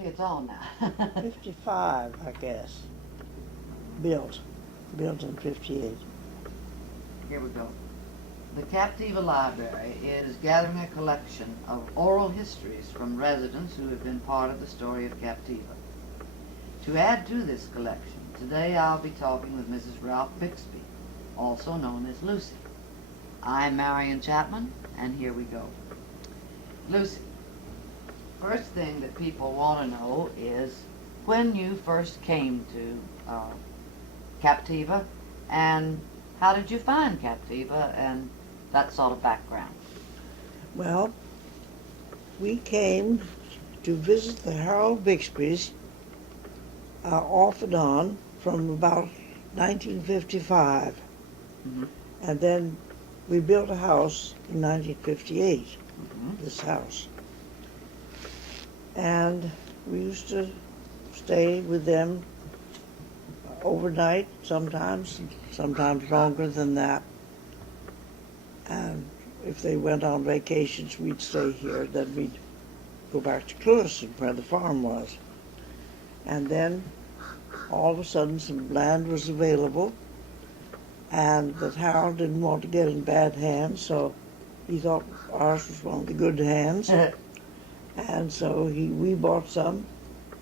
Okay, it's on now. 55, I guess. Built. Built in 58. Here we go. The Captiva Library is gathering a collection of oral histories from residents who have been part of the story of Captiva. To add to this collection, today I'll be talking with Mrs. Ralph Bixby, also known as Lucy. I'm Marion Chapman, and here we go. Lucy, first thing that people want to know is when you first came to Captiva, and how did you find Captiva, and that sort of background. Well, we came to visit the Harold Bixbys off and on from about 1955. Mm-hmm. And then we built a house in 1958, this house. And we used to stay with them overnight sometimes longer than that. And if they went on vacations, we'd stay here. Then we'd go back to Clewiston, where the farm was. And then all of a sudden some land was available, and that Harold didn't want to get in bad hands, so he thought ours was one of the good hands. And so we bought some,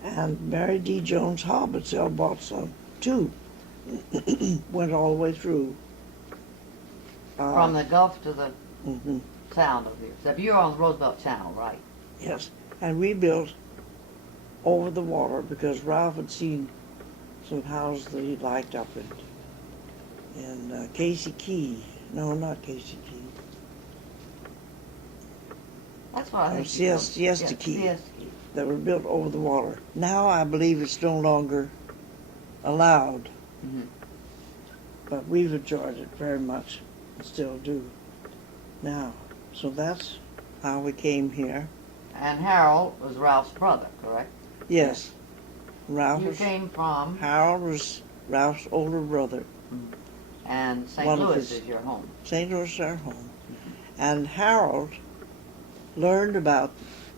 and Mary D. Jones Hobbitsell bought some too. Went all the way through. From the Gulf to the Mm-hmm. Sound of here. Except you're on the Roosevelt Channel, right? Yes, and we built over the water because Ralph had seen some houses that he liked up in Casey Key. No, not Casey Key. That's what I think. Siesta Key. That were built over the water. Now I believe it's no longer allowed, but we've enjoyed it very much and still do now. So that's how we came here. And Harold was Ralph's brother, correct? Yes. Ralph You came from? Harold was Ralph's older brother. And St. Louis is your home. St. Louis is our home. And Harold learned about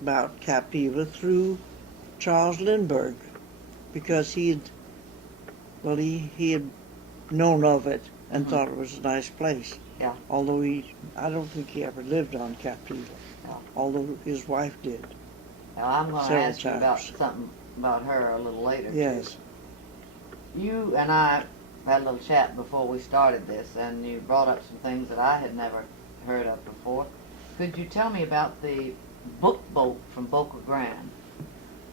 Captiva through Charles Lindbergh, because he had known of it and thought it was a nice place. Yeah. Although I don't think he ever lived on Captiva. Yeah. Although his wife did. Now I'm going to ask you about something about her a little later. Yes. Too. You and I had a little chat before we started this, and you brought up some things that I had never heard of before. Could you tell me about the book boat from Boca Grande?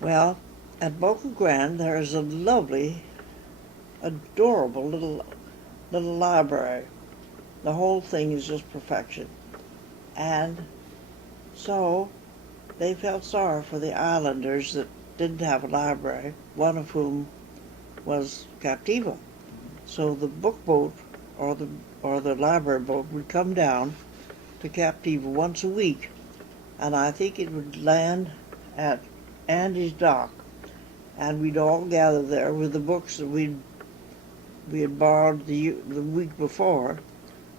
Well, at Boca Grande there is a lovely, adorable little library. The whole thing is just perfection. And so they felt sorry for the islanders that didn't have a library, one of whom was Captiva. So the book boat or the library boat would come down to Captiva once a week, and I think it would land at Andy's dock, and we'd all gather there with the books that we had borrowed the week before,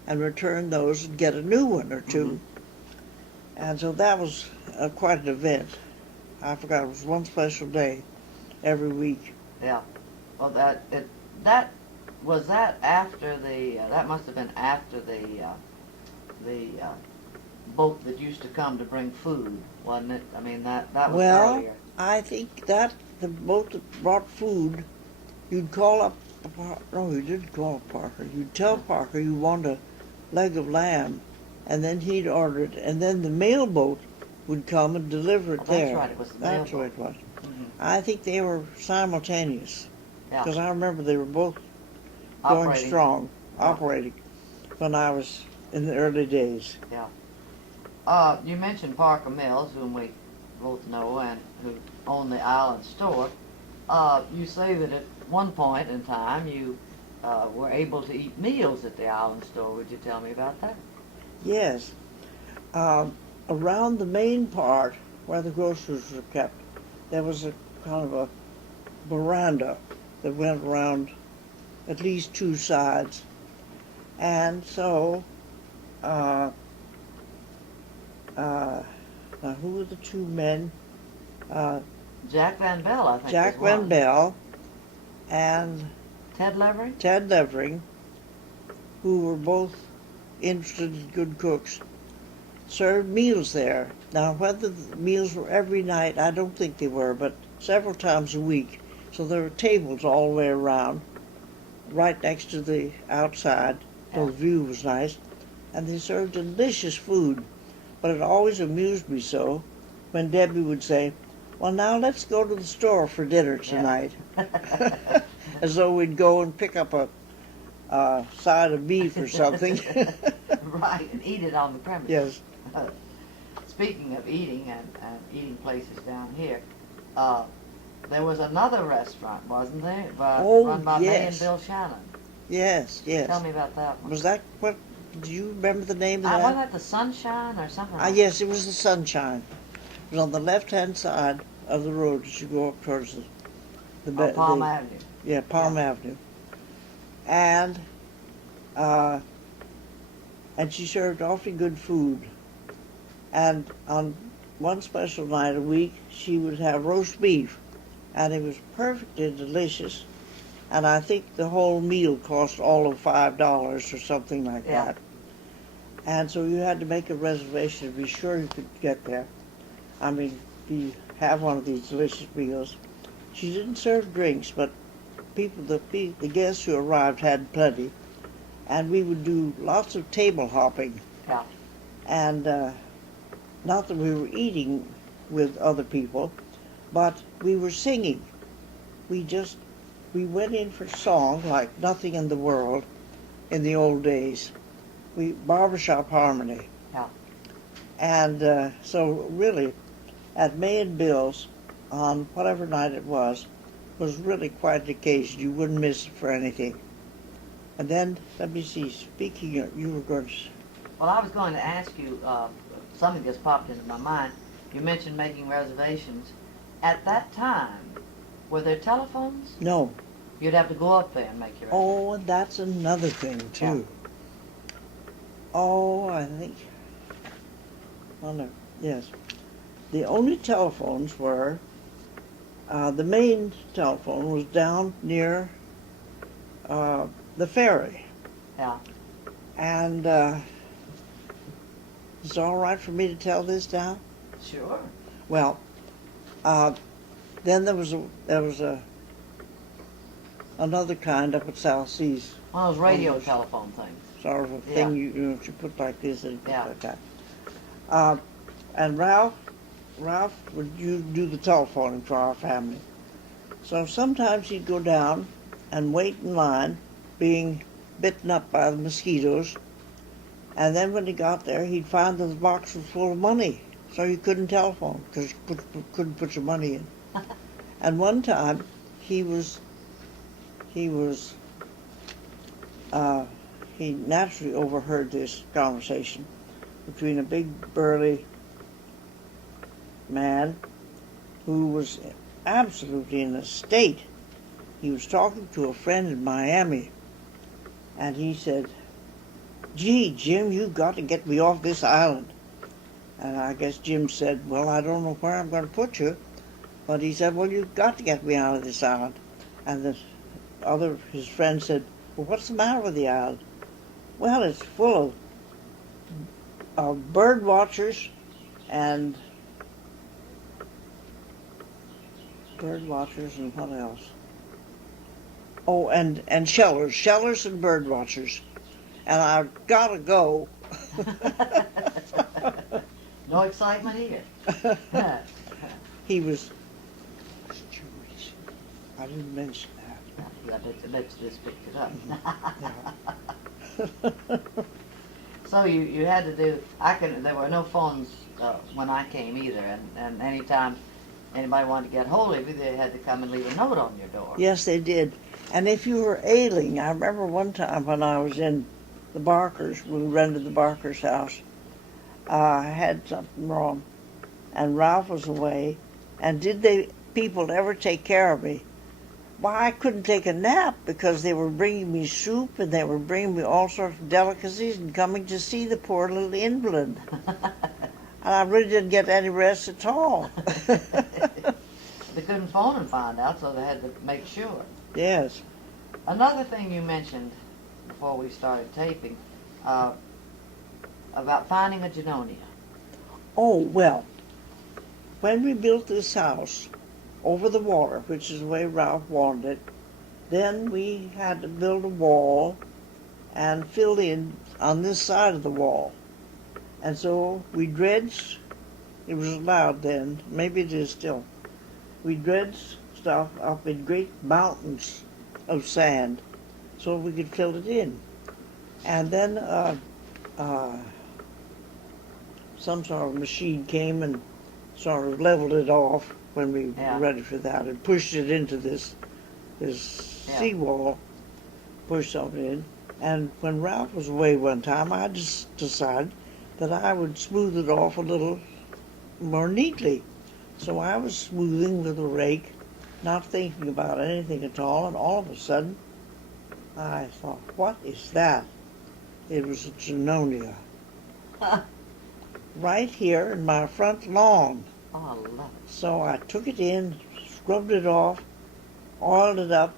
and return those and get a new one or two. And so that was quite an event. I forgot, it was one special day every week. Yeah. Well, that after that must have been after the boat that used to come to bring food, wasn't it? I mean, that was earlier. Well, I think that the boat that brought food, you'd call up, no, you didn't call up Parker. You'd tell Parker you want a leg of lamb, and then he'd order it, and then the mail boat would come and deliver it there. That's right, it was the mail That's boat. what it was. Mm-hmm. I think they were simultaneous, Yeah. because I remember they were both going Operating. strong, Yeah. operating, when I was in the early days. Yeah. You mentioned Parker Mills, whom we both know and who owned the island store. You say that at one point in time you were able to eat meals at the island store. Would you tell me about that? Yes. Around the main part where the groceries were kept, there was a kind of a veranda that went around at least two sides. And so, now who were the two men? Jack Van Bell, I think. Jack was Van one. Bell and Ted Levering? Ted Levering, who were both interested in good cooks, served meals there. Now, whether the meals were every night, I don't think they were, but several times a week. So there were tables all the way around, right next to the outside, so the view was nice. And they served delicious food. But it always amused me so when Debbie would say, "Well, now let's go to the store for dinner tonight." Yeah. As though we'd go and pick up a side of beef or something. Right, and eat it on the premises. Yes. Speaking of eating and eating places down here, there was another restaurant, wasn't there? Run by May and yes. Bill Shannon. Yes, yes. Tell me about that one. Was that what? Do you remember the name of Wasn't that? that the Sunshine or something? Yes, it was the Sunshine. It was on the left-hand side of the road as you go up towards On Palm Avenue. Yeah, Palm Avenue. And she served awfully good food. And on one special night a week, she would have roast beef, and it was perfectly delicious. And I think the whole meal cost all of $5 or something like that. And so you had to make a reservation to be sure you could get there. I mean, you have one of these delicious meals. She didn't serve drinks, but the guests who arrived had plenty. And we would do lots of table hopping. Yeah. And not that we were eating with other people, but we were singing. We went in for song like nothing in the world in the old days. Barbershop harmony. Yeah. And so really, at May and Bill's, on whatever night it was really quite an occasion. You wouldn't miss it for anything. And then, let me see, speaking of, you were going to... Well, I was going to ask you, something just popped into my mind. You mentioned making reservations. At that time, were there telephones? No. You'd have to go up there and make your reservation. Oh, and that's another thing, too. Yeah. Oh, I think... Oh, no. Yes. The only telephones were... the main telephone was down near the ferry. Yeah. And is it all right for me to tell this now? Sure. Well, then there was another kind up at South Seas. One of those radio telephone things. Sort of a thing you put like this and put Yeah. like that. And Ralph would do the telephoning for our family. So sometimes he'd go down and wait in line, being bitten up by the mosquitoes. And then when he got there, he'd find that the box was full of money. So you couldn't telephone because you couldn't put your money in. And one time, he naturally overheard this conversation between a big burly man who was absolutely in a state. He was talking to a friend in Miami, and he said, "Gee, Jim, you've got to get me off this island." And I guess Jim said, "Well, I don't know where I'm going to put you." But he said, "Well, you've got to get me out of this island." And his friend said, "Well, what's the matter with the island?" "Well, it's full of bird watchers and what else? Oh, and shellers and bird watchers. And I've got to go." No excitement here. He was Jewish. I didn't mention that. Let's just pick it up. Yeah. So you had to do. There were no phones when I came either, and anytime anybody wanted to get hold of you, they had to come and leave a note on your door. Yes, they did. And if you were ailing, I remember one time when I was in the Barkers, we rented the Barkers' house, I had something wrong, and Ralph was away, and people ever take care of me? Why, I couldn't take a nap because they were bringing me soup and they were bringing me all sorts of delicacies and coming to see the poor little invalid. And I really didn't get any rest at all. The couldn't phone and find out, so they had to make sure. Yes. Another thing you mentioned before we started taping, about finding a Genonia. Oh, well, when we built this house over the water, which is the way Ralph wanted it, then we had to build a wall and fill in on this side of the wall. And so we dredged, it was allowed then, maybe it is still, we dredged stuff up in great mountains of sand so we could fill it in. And then some sort of machine came and sort of leveled it off when we were ready for that and pushed it into this seawall, pushed something in. And when Ralph was away one time, I just decided that I would smooth it off a little more neatly. So I was smoothing with a rake, not thinking about anything at all, and all of a sudden I thought, what is that? It was a Genonia. Right here in my front lawn. Oh, I love it. So I took it in, scrubbed it off, oiled it up,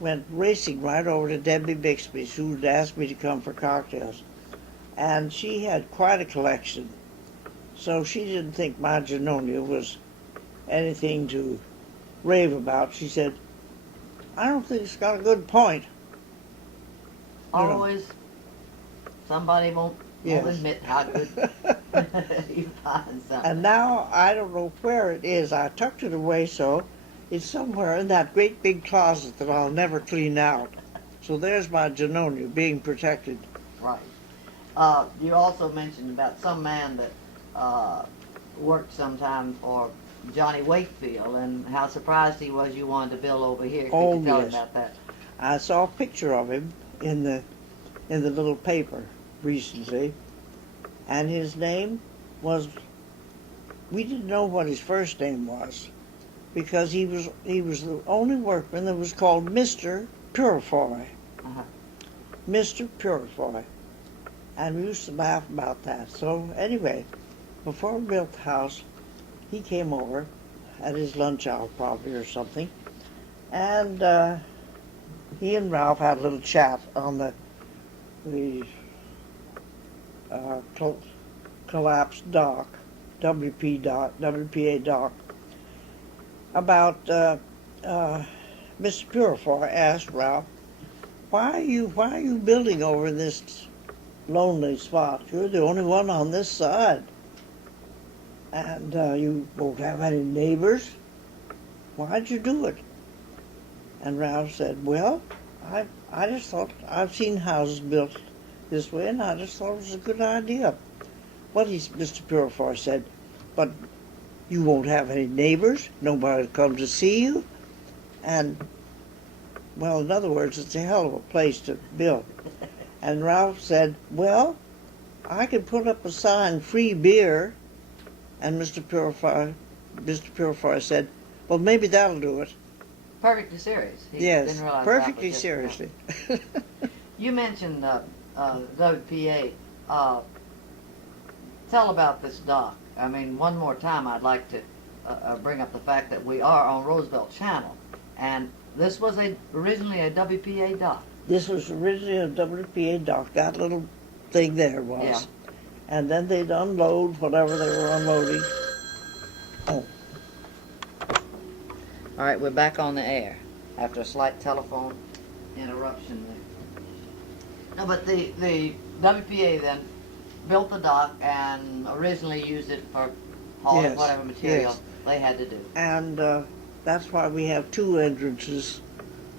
went racing right over to Debbie Bixby's, who'd asked me to come for cocktails. And she had quite a collection. So she didn't think my Genonia was anything to rave about. She said, I don't think it's got a good point. Always, somebody won't admit how good you find something. And now I don't know where it is. I tucked it away so it's somewhere in that great big closet that I'll never clean out. So there's my Genonia being protected. Right. You also mentioned about some man that worked sometime for Johnny Wakefield and how surprised he was you wanted to build over here. Could you tell him about that? I saw a picture of him in the little paper recently, and his name was, we didn't know what his first name was because he was the only workman that was called Mr. Purifoy. Mr. Purifoy. And we used to laugh about that. So anyway, before we built the house, he came over at his lunch hour probably or something, and he and Ralph had a little chat on the collapsed dock, WPA dock, about Mr. Purifoy asked Ralph, why are you building over in this lonely spot? You're the only one on this side, and you won't have any neighbors. Why'd you do it? And Ralph said, well, I just thought, I've seen houses built this way, and I just thought it was a good idea. Mr. Purifoy said, but you won't have any neighbors, nobody will come to see you, and, well, in other words, it's a hell of a place to build. And Ralph said, well, I could put up a sign, free beer, and Mr. Purifoy said, well, maybe that'll do it. Perfectly serious. He Yes, didn't realize perfectly that was seriously. You mentioned WPA. Tell about this dock. I mean, one more time, I'd like to bring up the fact that we are on Roosevelt Channel, and this was originally a WPA dock. This was originally a WPA dock. That little thing there was. Yeah. And then they'd unload whatever they were unloading. Oh. All right, we're back on the air after a slight telephone interruption there. No, but the WPA then built the dock and originally used it for hauling whatever material they had to do. And that's why we have two entrances.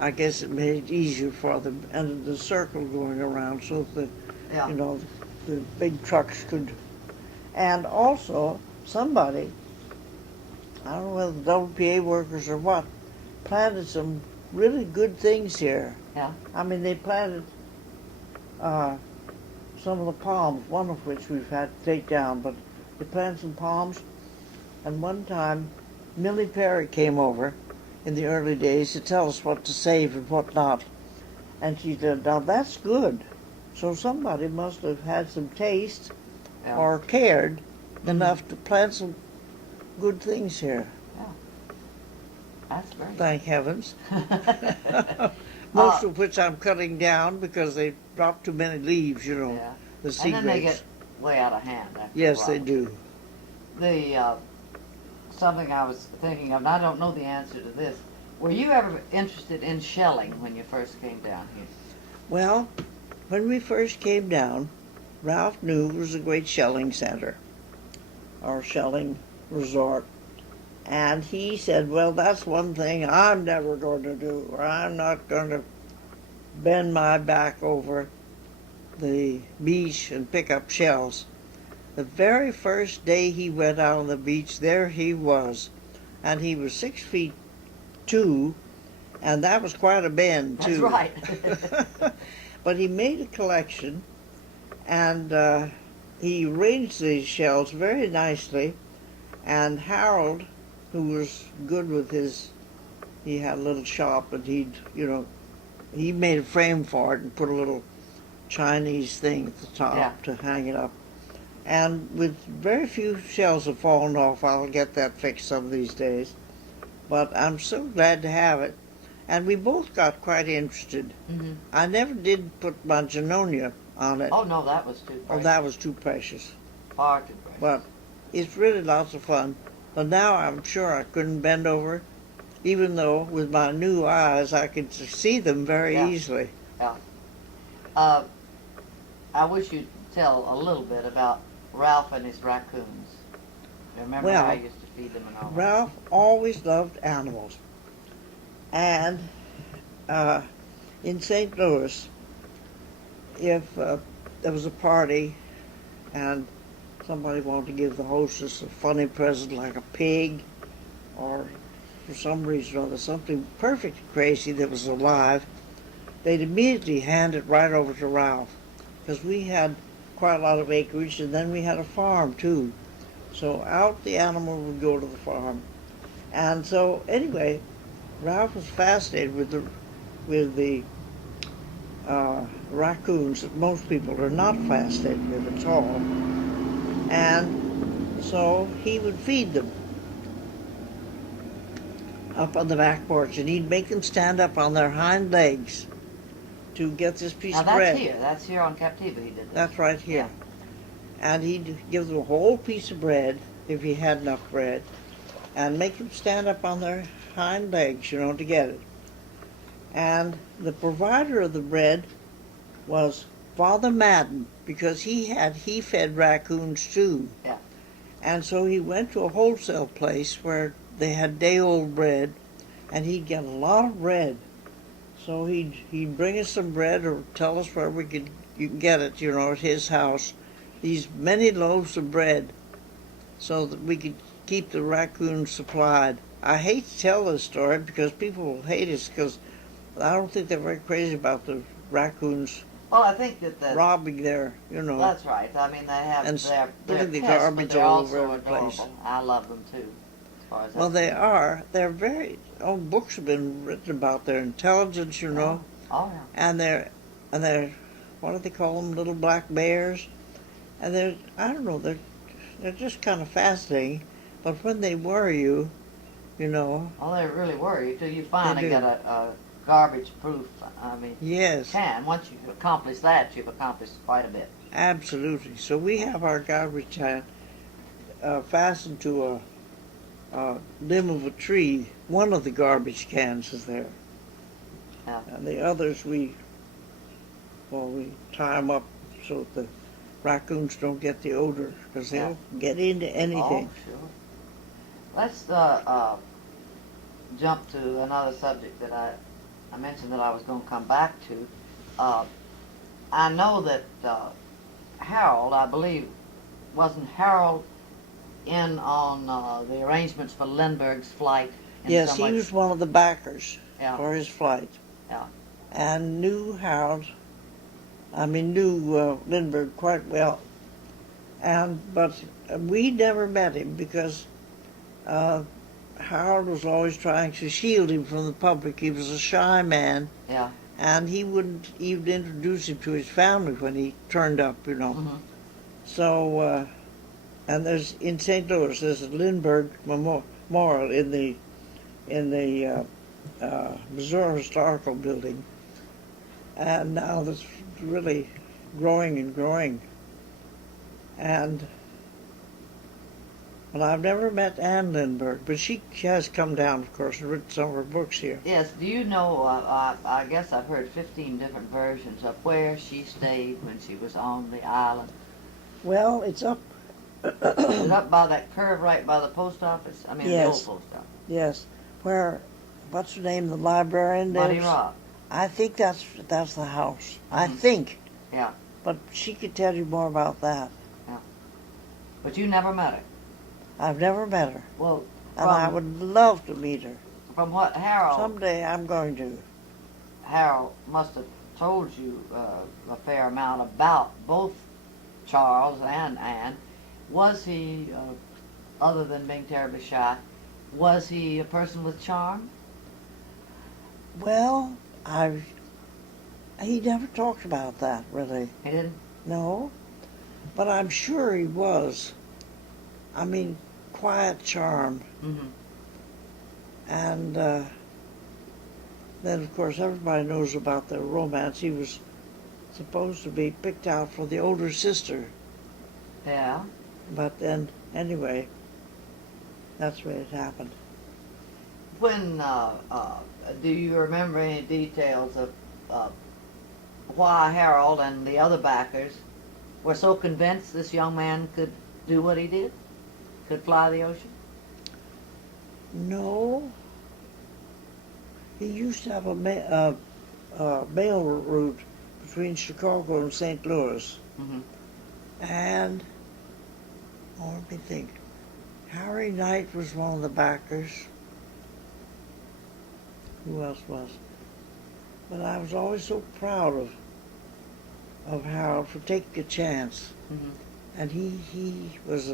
I guess it made it easier for them, and the circle going around so that the big trucks could. And also, somebody, I don't know whether the WPA workers or what, planted some really good things here. Yeah. I mean, they planted some of the palms, one of which we've had to take down, but they planted some palms. And one time, Millie Perry came over in the early days to tell us what to save and what not. And she said, now that's good. So somebody must have had some taste or cared enough to plant some good things here. Yeah. That's great. thank heavens. Uh, Most of which I'm cutting down because they drop too many leaves, you know, yeah. the And then they grapes. get way out of hand after a Yes, while. they do. The something I was thinking of, and I don't know the answer to this. Were you ever interested in shelling when you first came down here? Well, when we first came down, Ralph knew it was a great shelling center, or shelling resort. And he said, well, that's one thing I'm never going to do. I'm not going to bend my back over the beach and pick up shells. The very first day he went out on the beach, there he was. And he was 6'2", and that was quite a bend, too. That's right. But he made a collection, and he arranged these shells very nicely. And Harold, who was good with he had a little shop, and he made a frame for it and put a little Chinese thing at the top to hang it up. And with very few shells have fallen off, I'll get that fixed some of these days. But I'm so glad to have it. And we both got quite interested. Mm-hmm. I never did put my Genonia on it. Oh, no, that was too precious. Oh, that was too precious. Far too precious. But it's really lots of fun. But now I'm sure I couldn't bend over, even though with my new eyes I could see them very easily. Yeah. I wish you'd tell a little bit about Ralph and his raccoons. You remember how I used to feed them and all that? Ralph always loved animals. And in St. Louis, if there was a party and somebody wanted to give the hostess a funny present like a pig, or for some reason or other something perfectly crazy that was alive, they'd immediately hand it right over to Ralph, because we had quite a lot of acreage, and then we had a farm too. So out the animal would go to the farm. And so anyway, Ralph was fascinated with the raccoons that most people are not fascinated with at all. And so he would feed them up on the back porch, and he'd make them stand up on their hind legs to get this piece of bread. That's here on Captiva he did that. That's right here. Yeah. And he'd give them a whole piece of bread, if he had enough bread, and make them stand up on their hind legs, to get it. And the provider of the bread was Father Madden, because he fed raccoons too. Yeah. And so he went to a wholesale place where they had day-old bread, and he'd get a lot of bread. So he'd bring us some bread, or tell us where you can get it, at his house. These many loaves of bread, so that we could keep the raccoons supplied. I hate to tell this story because people will hate us, because I don't think they're very crazy about the raccoons. Well, I think that robbing their, That's right. I mean, they have and their putting the pests, garbage but they're all also over the place. adorable. I love them too. As far as Well, they are. They're very. Books have been written about their intelligence, Oh, yeah. And they're, what do they call them? Little black bears. And I don't know. They're just kind of fascinating. But when they worry you, Well, they really worry till you finally get a garbage-proof. I mean, yes. Once you've accomplished that, you've accomplished quite a bit. Absolutely. So we have our garbage can fastened to a limb of a tree. One of the garbage cans is there. Yeah. And the others we tie them up so that the raccoons don't get the odor, because they'll get into anything. Oh, sure. Let's jump to another subject that I mentioned that I was going to come back to. I know that Harold, I believe, wasn't Harold in on the arrangements for Lindbergh's flight? Yes, he was one of the backers for his flight. Yeah. And knew Lindbergh quite well. But we never met him because Harold was always trying to shield him from the public. He was a shy man. Yeah. And he wouldn't even introduce him to his family when he turned up, Mm-hmm. So, and in St. Louis, there's a Lindbergh Memorial in in the Missouri Historical Building, and now that's really growing and growing. And well, I've never met Ann Lindbergh, but she has come down, of course, and written some of her books here. Yes, do you know, I guess I've heard 15 different versions of where she stayed when she was on the island. Well, it's up. Is it up by that curve right by the post office? I mean, Yes. the old post office. Yes, where, what's her name, the librarian lives? Buddy Rock. I think that's the house. I Mhm. think. Yeah. But she could tell you more about that. But you never met her. I've never met her, Well, and I would love to meet her. from what Harold Someday I'm going to. must have told you a fair amount about both Charles and Anne. Was he, other than being terribly shy, was he a person with charm? Well, he never talked about that, really. He didn't? No, but I'm sure he was. I mean, quiet charm. Mm-hmm. And then, of course, everybody knows about their romance. He was supposed to be picked out for the older sister. Yeah. But then, anyway, that's the way it happened. When, do you remember any details of why Harold and the other backers were so convinced this young man could do what he did? Could fly the ocean? No. He used to have a mail route between Chicago and St. Louis. Mm-hmm. And, oh, let me think. Harry Knight was one of the backers. Who else was? But I was always so proud of Harold for taking a chance. Mm-hmm. And he was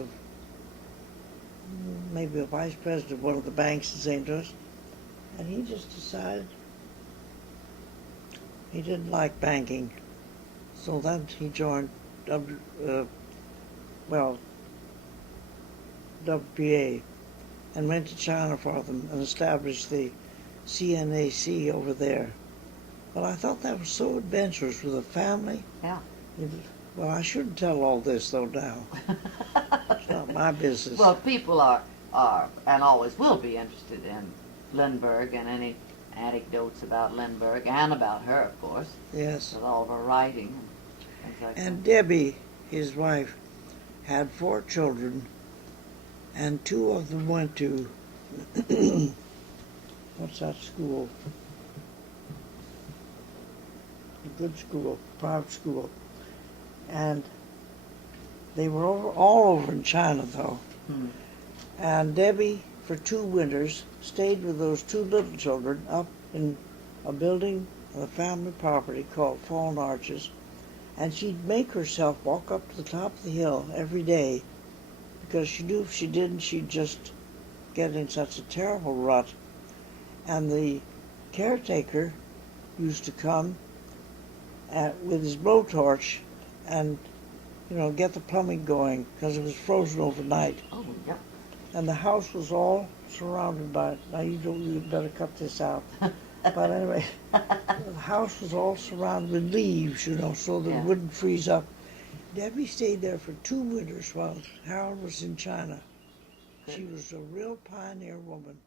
maybe a vice president of one of the banks in St. Louis. And he just decided he didn't like banking. So then he joined WPA and went to China for them and established the CNAC over there. Well, I thought that was so adventurous with a family. Yeah. Well, I shouldn't tell all this, though, now. It's not my business. Well, people are and always will be interested in Lindbergh and any anecdotes about Lindbergh and about her, of course. Yes. With all of her writing and things like And that. Debbie, his wife, had 4 children, and 2 of them went to, what's that school? A good school, private school. And they were all over in China, though. Hmm. And Debbie, for 2 winters, stayed with those 2 little children up in a building on the family property called Fallen Arches. And she'd make herself walk up to the top of the hill every day because she knew if she didn't, she'd just get in such a terrible rut. And the caretaker used to come with his blowtorch and, get the plumbing going because it was frozen overnight. Oh, yeah. And the house was all surrounded by it. Now, you better cut this out. But anyway, the house was all surrounded with leaves, so that it wouldn't freeze up. Debbie stayed there for 2 winters while Harold was in China. She was a real pioneer woman.